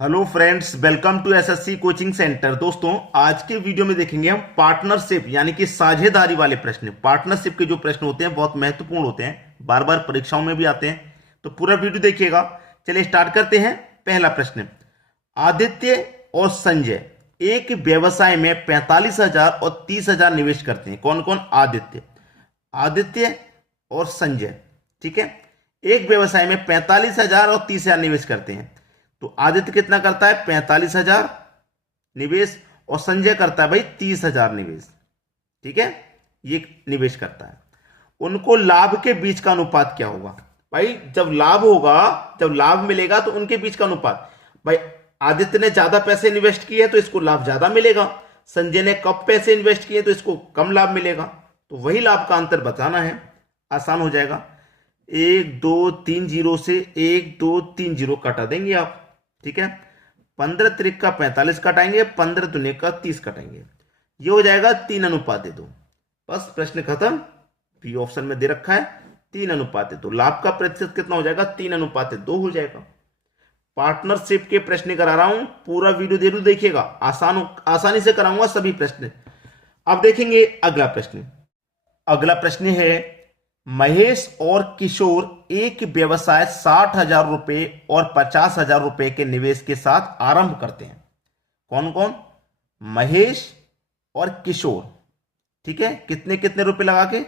Hello friends, welcome to SSC coaching centre. दोस्तों, आज के वीडियो में देखेंगे हम पार्टनरशिप यानी कि साझेदारी वाले प्रश्न। पार्टनरशिप के जो प्रश्न होते हैं बहुत महत्वपूर्ण होते हैं, बार बार परीक्षाओं में भी आते हैं, तो पूरा वीडियो देखिएगा। चलिए स्टार्ट करते हैं। पहला प्रश्न, आदित्य और संजय एक व्यवसाय में 45,000 और 30,000 निवेश करते हैं। कौन कौन? आदित्य और संजय। ठीक है, एक व्यवसाय में 45,000 और 30,000 निवेश करते हैं। तो आदित्य कितना करता है? 45,000 निवेश, और संजय करता है भाई 30,000 निवेश। ठीक है, ये निवेश करता है। उनको लाभ के बीच का अनुपात क्या होगा? भाई जब लाभ होगा, जब लाभ मिलेगा तो उनके बीच का अनुपात। भाई आदित्य ने ज्यादा पैसे इन्वेस्ट किए तो इसको लाभ ज्यादा मिलेगा, संजय ने कम पैसे इन्वेस्ट किए तो इसको कम लाभ मिलेगा। तो वही लाभ का अंतर बताना है, आसान हो जाएगा। 1 2 3 जीरो से 1 2 3 जीरो काटा देंगे आप। ठीक है, 15 त्रिक का 45 कटाएंगे, 15 दुने का 30 कटाएंगे, ये हो जाएगा 3:2। बस प्रश्न खत्म। बी ऑप्शन में दे रखा है 3:2। लाभ का प्रतिशत कितना हो जाएगा? 3:2 हो जाएगा। पार्टनरशिप के प्रश्न करा रहा हूं, पूरा वीडियो जरूर देखिएगा, आसानी से कराऊंगा सभी प्रश्न। अब देखेंगे अगला प्रश्न। अगला प्रश्न है, महेश और किशोर एक व्यवसाय 60,000 रुपए और 50,000 रुपए के निवेश के साथ आरंभ करते हैं। कौन कौन? महेश और किशोर। ठीक है, कितने कितने रुपए लगा के?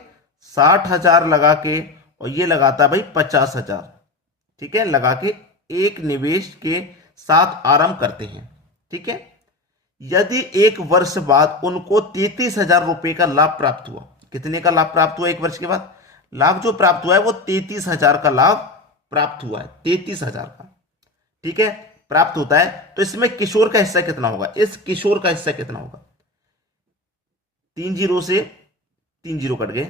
60,000 लगा के, और ये लगाता भाई 50,000। ठीक है, लगा के एक निवेश के साथ आरंभ करते हैं। ठीक है, यदि एक वर्ष बाद उनको 33,000 रुपए का लाभ प्राप्त हुआ। कितने का लाभ प्राप्त हुआ? एक वर्ष के बाद लाभ जो प्राप्त हुआ है वो 33,000 का लाभ प्राप्त हुआ है। 33,000 का, ठीक है, प्राप्त होता है। तो इसमें किशोर का हिस्सा कितना होगा? इस किशोर का हिस्सा कितना होगा? 3 जीरो से 3 जीरो कट गए,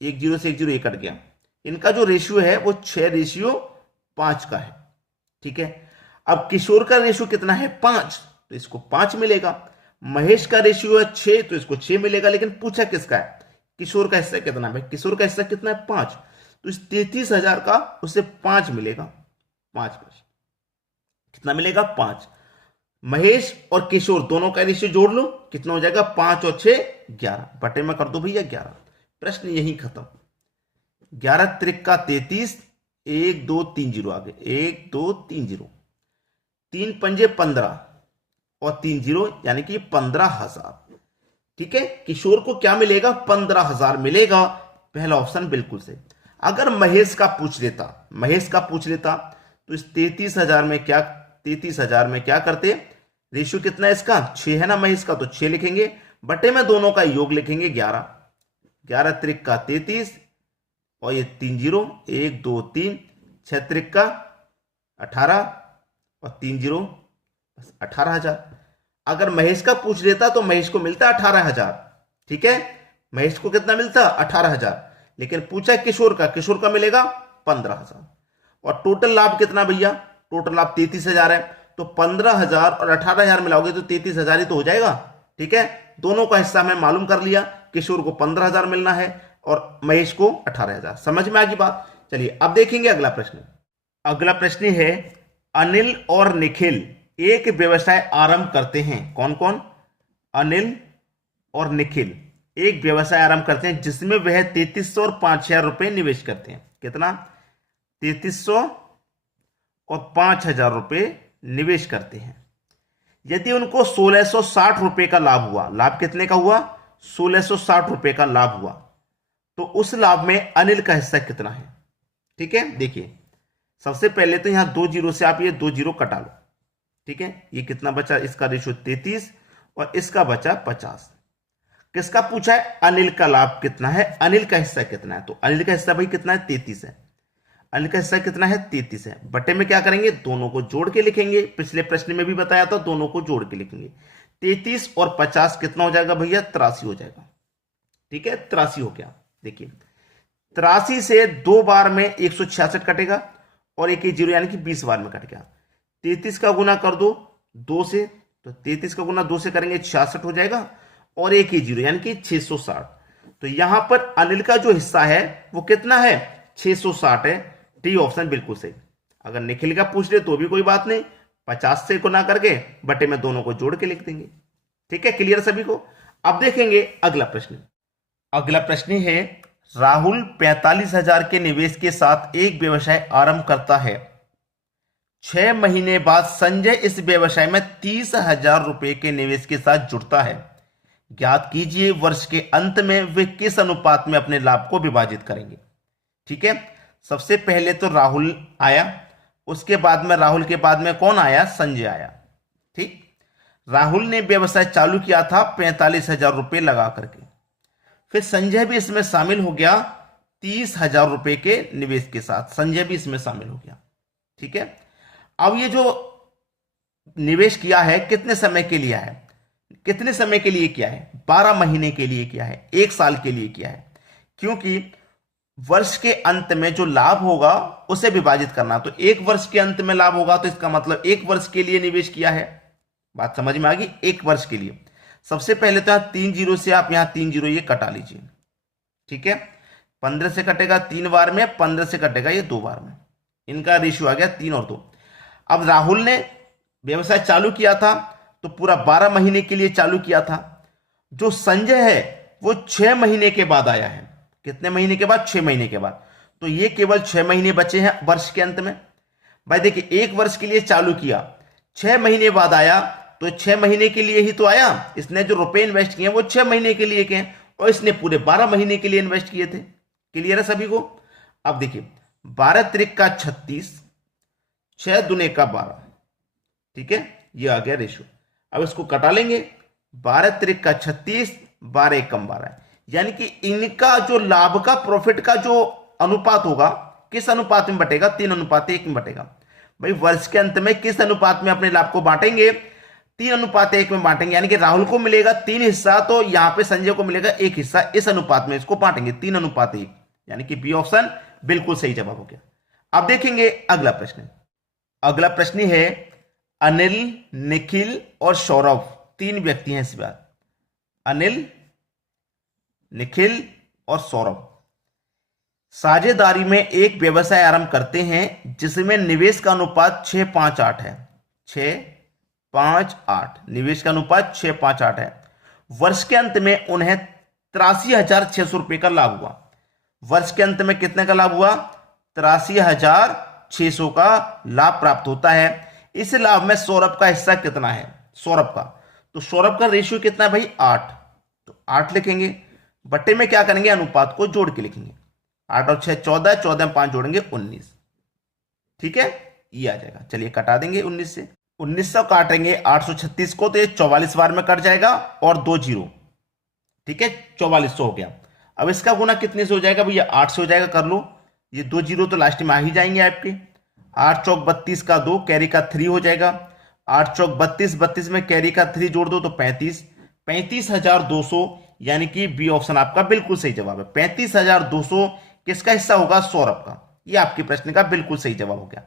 1 जीरो से 1 जीरो ये कट गया। इनका जो रेशियो है वो 6:5 का है। ठीक है, अब किशोर का रेशियो कितना है? 5, तो इसको 5 मिलेगा। महेश का रेशियो है 6, तो इसको 6 मिलेगा। लेकिन पूछा किसका है? किशोर का हिस्सा कितना है? किशोर का हिस्सा कितना है? 5, तो इस 33,000 का उसे 5 मिलेगा। 5 कितना मिलेगा? 5। महेश और किशोर दोनों का रेशियो जोड़ लो, कितना हो जाएगा? 5 और 6 11, बटे में कर दो भैया 11। प्रश्न यही खत्म। 11 त्रिक का 33, 1 2 3 जीरो आगे, 1 2 3 जीरो, 3 पंजे 15 और 3 जीरो यानी कि 15,000। ठीक है, किशोर को क्या मिलेगा? 15,000 मिलेगा। पहला ऑप्शन बिल्कुल सही। अगर महेश का पूछ लेता तो इस 33,000 में क्या करते? रेशियो कितना है इसका? 6 है ना महेश का, तो 6 लिखेंगे, बटे में दोनों का योग लिखेंगे 11। 11 त्रिक का 33 और ये 3 जीरो, 1 2 3, 6 त्रिक का 18 और 3 जीरो 18,000। अगर महेश का पूछ लेता तो महेश को मिलता 18,000। ठीक है, महेश को कितना मिलता? 18,000। लेकिन पूछा किशोर का मिलेगा 15,000। और टोटल लाभ कितना भैया? टोटल लाभ 33,000 है, तो 15,000 और 18,000 मिलाओगे तो 33,000 ही तो हो जाएगा। ठीक है, दोनों का हिस्सा हमने मालूम कर लिया। किशोर को 15,000 मिलना है और महेश को 18,000। समझ में आ गई बात? चलिए अब देखेंगे अगला प्रश्न। अगला प्रश्न है, अनिल और निखिल एक व्यवसाय आरंभ करते हैं। कौन कौन? अनिल और निखिल एक व्यवसाय आरंभ करते हैं जिसमें वह 3300 और 5,000 रुपए निवेश करते हैं। कितना? 3300 और 5,000 रुपए निवेश करते हैं। यदि उनको 1,660 रुपए का लाभ हुआ, लाभ कितने का हुआ? 1,660 रुपए का लाभ हुआ, तो उस लाभ में अनिल का हिस्सा कितना है? ठीक है, देखिए सबसे पहले तो यहां 2 जीरो से आप ये 2 जीरो कटा लो। ठीक है, ये कितना बचा? इसका रेशियो 33 और इसका बचा 50। किसका पूछा है? अनिल का लाभ कितना है, अनिल का हिस्सा कितना है? तो अनिल का हिस्सा भाई कितना है? 33 है। अनिल का हिस्सा कितना है? 33 है। बटे में क्या करेंगे? दोनों को जोड़ के लिखेंगे। पिछले प्रश्न में भी बताया था, दोनों को जोड़ के लिखेंगे। 33 और 50 कितना हो जाएगा भैया? 83 हो जाएगा। ठीक है, 83 हो गया। देखिए 83 से 2 बार में 166 कटेगा और एक जीरो यानी कि 20 बार में कट गया। 33 का गुना कर दो 2 से, तो 33 का गुना 2 से करेंगे 66 हो जाएगा, और एक ही जीरो यानी कि 660। तो यहां पर अनिल का जो हिस्सा है वो कितना है? 660 है। डी ऑप्शन बिल्कुल सही। अगर निखिल का पूछ ले तो भी कोई बात नहीं, 50 से गुना करके बटे में दोनों को जोड़ के लिख देंगे। ठीक है, क्लियर सभी को। अब देखेंगे अगला प्रश्न। अगला प्रश्न है, राहुल 45,000 के निवेश के साथ एक व्यवसाय आरंभ करता है। 6 महीने बाद संजय इस व्यवसाय में 30,000 रुपए के निवेश के साथ जुड़ता है। ज्ञात कीजिए वर्ष के अंत में वे किस अनुपात में अपने लाभ को विभाजित करेंगे। ठीक है, सबसे पहले तो राहुल आया, उसके बाद में राहुल के बाद में कौन आया, संजय आया। ठीक, राहुल ने व्यवसाय चालू किया था 45,000 रुपए लगा करके, फिर संजय भी इसमें शामिल हो गया 30,000 रुपए के निवेश के साथ, संजय भी इसमें शामिल हो गया। ठीक है, अब ये जो निवेश किया है कितने समय के लिए है, कितने समय के लिए किया है, 12 महीने के लिए किया है, 1 साल के लिए किया है, क्योंकि वर्ष के अंत में जो लाभ होगा उसे विभाजित करना। तो 1 वर्ष के अंत में लाभ होगा तो इसका मतलब 1 वर्ष के लिए निवेश किया है। बात समझ में आ गई, 1 वर्ष के लिए। सबसे पहले तो यहां 3 जीरो से आप यहां 3 जीरो ये कटा लीजिए। ठीक है, 15 से कटेगा 3 बार में, 15 से कटेगा ये 2 बार में, इनका रेशियो आ गया 3 और 2। अब राहुल ने व्यवसाय चालू किया था तो पूरा 12 महीने के लिए चालू किया था। जो संजय है वो 6 महीने के बाद आया है। कितने महीने के बाद, 6 महीने के बाद। तो ये केवल 6 महीने बचे हैं वर्ष के अंत में। भाई देखिए, 1 वर्ष के लिए चालू किया, 6 महीने बाद आया, तो 6 महीने के लिए ही तो आया। इसने जो रुपए इन्वेस्ट किए वो 6 महीने के लिए किए और इसने पूरे 12 महीने के लिए इन्वेस्ट किए थे। क्लियर है सभी को। अब देखिए, 12 त्रिक का 36, 6 दुने का 12। ठीक है, ये आ गया रेशियो। अब इसको कटा लेंगे, 12 त्रिक का 36, 12 एकम 12, यानी कि इनका जो लाभ का, प्रॉफिट का जो अनुपात होगा किस अनुपात में बटेगा, 3:1 में बटेगा। भाई वर्ष के अंत में किस अनुपात में अपने लाभ को बांटेंगे, 3:1 में बांटेंगे। यानी कि राहुल को मिलेगा 3 हिस्सा, तो यहां पे संजय को मिलेगा 1 हिस्सा। इस अनुपात में इसको बांटेंगे 3:1, यानी कि बी ऑप्शन बिल्कुल सही जवाब हो गया। अब देखेंगे अगला प्रश्न। अगला प्रश्न है, अनिल, निखिल और सौरभ 3 व्यक्ति हैं इस बार। अनिल, निखिल और सौरभ साझेदारी में एक व्यवसाय आरंभ करते हैं जिसमें निवेश का अनुपात 6:5:8 है। 6:5:8 निवेश का अनुपात 6:5:8 है। वर्ष के अंत में उन्हें 83,600 रुपए का लाभ हुआ। वर्ष के अंत में कितने का लाभ हुआ, 83,600 का लाभ प्राप्त होता है। इस लाभ में सौरभ का हिस्सा कितना है, सौरभ का, तो सौरभ का रेशियो कितना है भाई, 8। तो 8 लिखेंगे, बट्टे में क्या करेंगे, अनुपात को जोड़ के लिखेंगे। 8 और 6 14, 14 में 5 जोड़ेंगे 19। ठीक है, ये आ जाएगा। चलिए कटा देंगे 19 से, 1900 काटेंगे 836 को, तो ये 44 बार में कट जाएगा और 2 जीरो। ठीक है, 4400 हो गया। अब इसका गुना कितने से हो जाएगा भैया, 8 से हो जाएगा, कर लो। ये 2 जीरो तो लास्ट में आ ही जाएंगे आपके। 8 चौक 32 का 2, कैरी का 3 हो जाएगा। 8 चौक 32, 32 में कैरी का 3 जोड़ दो तो 35, 35,200, यानी कि बी ऑप्शन आपका बिल्कुल सही जवाब है। 35,200 किसका हिस्सा होगा, सौरभ का। ये आपके प्रश्न का बिल्कुल सही जवाब हो गया।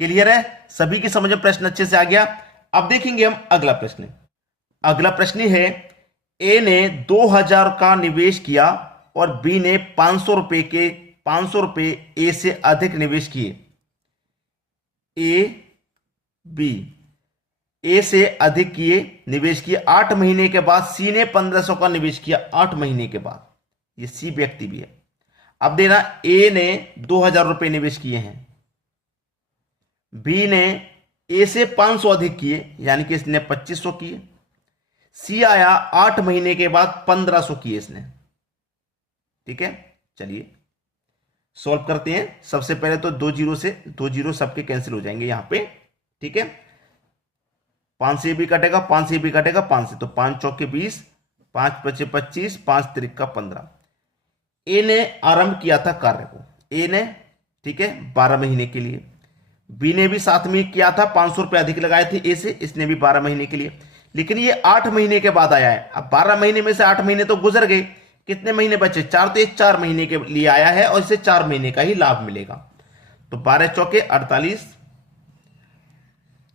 क्लियर है, सभी की समझ में प्रश्न अच्छे से आ गया। अब देखेंगे हम अगला प्रश्न। अगला प्रश्न है, ए ने 2,000 का निवेश किया और बी ने 500 रुपए ए से अधिक निवेश किए। बी ए से अधिक किए, निवेश किए। 8 महीने के बाद सी ने 1500 का निवेश किया। 8 महीने के बाद, ये सी व्यक्ति भी है। अब देना, ए ने 2,000 रुपए निवेश किए हैं, बी ने ए से 500 अधिक किए, यानी कि इसने 2500 किए। सी आया 8 महीने के बाद 1500 किए इसने। ठीक है, चलिए सॉल्व करते हैं। सबसे पहले तो 2 जीरो से 2 जीरो सबके कैंसिल हो जाएंगे यहां पे। ठीक है, 5 से भी कटेगा, 5 से भी कटेगा, 5 से, तो 5 चौके 20, 5 पचे 25, 5 त्रिक का 15। ए ने आरंभ किया था कार्य को, ए ने, ठीक है, 12 महीने के लिए। बी ने भी साथ में किया था, 500 रुपए अधिक लगाए थे ए से, इसने भी 12 महीने के लिए। लेकिन ये 8 महीने के बाद आया है। अब 12 महीने में से 8 महीने तो गुजर गए, कितने महीने बचे, 4, तो ये 4 महीने के लिए आया है और इसे 4 महीने का ही लाभ मिलेगा। तो 12 चौके 48,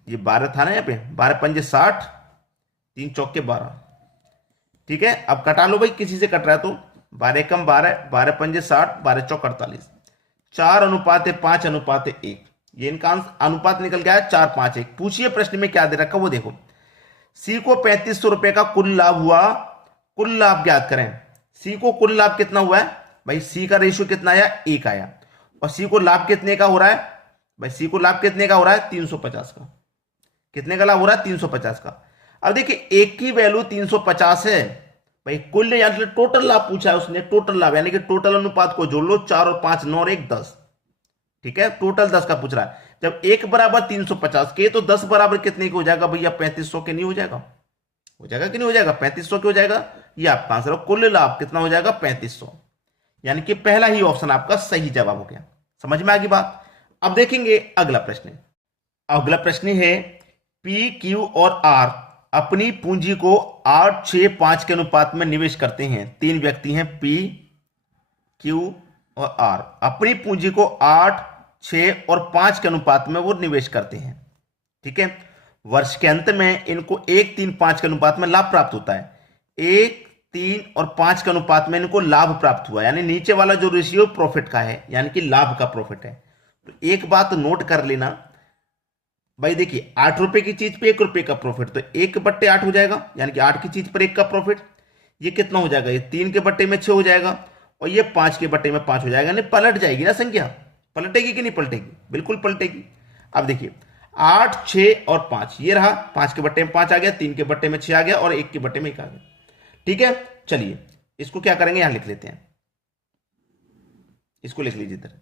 ये 12 था ना यहाँ पे, 12 पंजे 60, 3 चौके 12। ठीक है, अब कटा लो भाई, किसी से कट रहा है तो 12 कम 12, 12 पंजे 60, 12 चौक 48, 4:5:1, ये इनका अनुपात निकल गया है 4:5:1। पूछिए प्रश्न में क्या दे रखा वो देखो, सी को 3500 रुपए का कुल लाभ हुआ, कुल लाभ ज्ञात करें। सी को कुल लाभ कितना हुआ है भाई, सी का रेशियो कितना आया, 1 आया। और सी को लाभ कितने का हो रहा है भाई, सी को लाभ कितने का हो रहा है, 350 का। कितने का लाभ हो रहा है, 350 का। अब देखिए एक की वैल्यू 350 है भाई, कुल यानी टोटल लाभ पूछा है उसने, टोटल लाभ यानी कि टोटल अनुपात को जोड़ लो, 4 और 5 9 और 1 10। ठीक है, टोटल 10 का पूछ रहा है। जब 1 बराबर 350 के तो 10 बराबर कितने के हो जाएगा भैया, 3500 के। नहीं हो जाएगा, हो जाएगा कि नहीं हो जाएगा, 3500 के हो जाएगा। ये आपका आंसर है, कुल लाभ कितना हो जाएगा, 3500। यानी कि पहला ही ऑप्शन आपका सही जवाब हो गया। समझ में आ गई बात। अब देखेंगे अगला प्रश्न। अगला प्रश्न है, पी क्यू और आर अपनी पूंजी को 8 6 5 के अनुपात में निवेश करते हैं। 3 व्यक्ति हैं, पी क्यू और आर, अपनी पूंजी को 8 6 और 5 के अनुपात में वो निवेश करते हैं। ठीक है, वर्ष के अंत में इनको 1 3 5 के अनुपात में लाभ प्राप्त होता है। 1 3 और 5 के अनुपात में इनको लाभ प्राप्त हुआ, यानी नीचे वाला जो रेशियो प्रॉफिट का है, यानी कि लाभ का प्रॉफिट है। तो एक बात नोट कर लेना भाई, देखिए 8 रुपए की चीज पे 1 रुपए का प्रॉफिट, तो 1/8 हो जाएगा, यानी कि 8 की चीज पर 1 का प्रॉफिट। ये कितना हो जाएगा, ये 3 के बट्टे में 6 हो जाएगा, और ये 5 के बट्टे में 5 हो जाएगा। यानी पलट जाएगी ना संख्या, पलटेगी कि नहीं पलटेगी, बिल्कुल पलटेगी। अब देखिए 8 6 और 5, ये रहा, 5 के बट्टे में 5 आ गया, 3 के बट्टे में 6 आ गया, और 1 के बट्टे में 1 आ गया। ठीक है, चलिए इसको क्या करेंगे, यहां लिख लेते हैं, इसको लिख लीजिए इधर।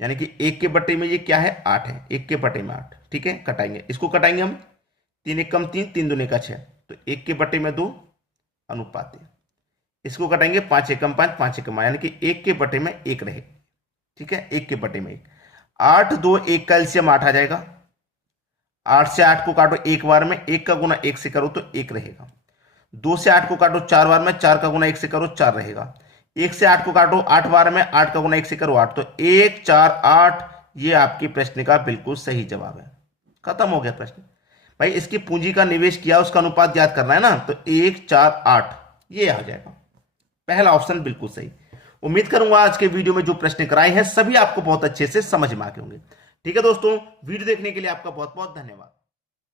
यानी कि 1 के बट्टे में ये क्या है, 8 है, 1 के बट्टे में 8। ठीक है, कटाएंगे, इसको कटाएंगे हम, 3 1 कम 3, 3 2 का 6, तो 1 के बट्टे में 2 अनुपात है। इसको कटाएंगे, 5 1 कम 5, 5 1 कम, यानी कि 1 के बट्टे में 1 रहे। ठीक है, 1 के बट्टे में 1, 8 2 1 का एलसीएम 8 आ जाएगा। 8 से 8 को काटो एक बार में, 1 का गुना 1 से करो तो 1 रहेगा। 2 से 8 को काटो 4 बार में, 4 का गुना 1 से करो 4 रहेगा। 1 से 8 को काटो 8 बार में, 8 का गुना 1 से करो 8, तो 1 4 8। ये आपकी प्रश्न का बिल्कुल सही जवाब है। खत्म हो गया प्रश्न भाई। इसकी पूंजी का निवेश किया, उसका अनुपात ज्ञात करना है ना, तो 1 4 8 ये आ जाएगा। पहला ऑप्शन बिल्कुल सही। उम्मीद करूंगा आज के वीडियो में जो प्रश्न कराए हैं सभी आपको बहुत अच्छे से समझ में आ गए होंगे। ठीक है दोस्तों, वीडियो देखने के लिए आपका बहुत बहुत धन्यवाद।